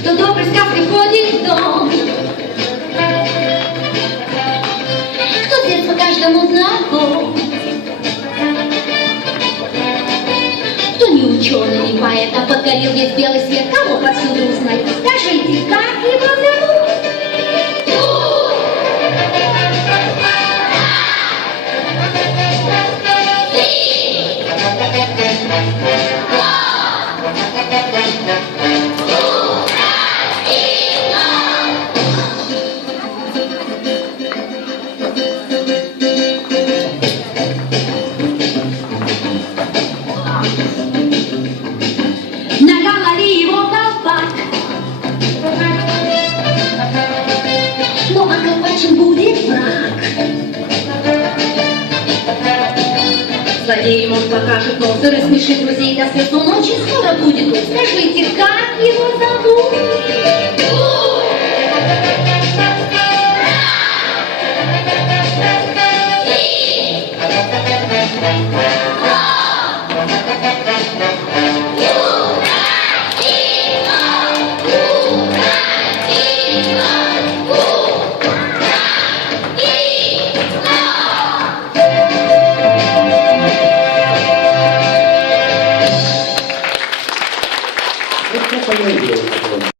кто доброй сказкой входит в дом, кто с детства каждому знаком, кто не ученый, не поэт, а подгорел весь белый свет, кого повсюду узнать? Скажите, как его зовут? Наговори его толпа. Ну а колпачем будет враг. Злодей ему покажет нос и рассмешит друзей до слез. Он очень скоро будет тут. Скажите, как его зовут?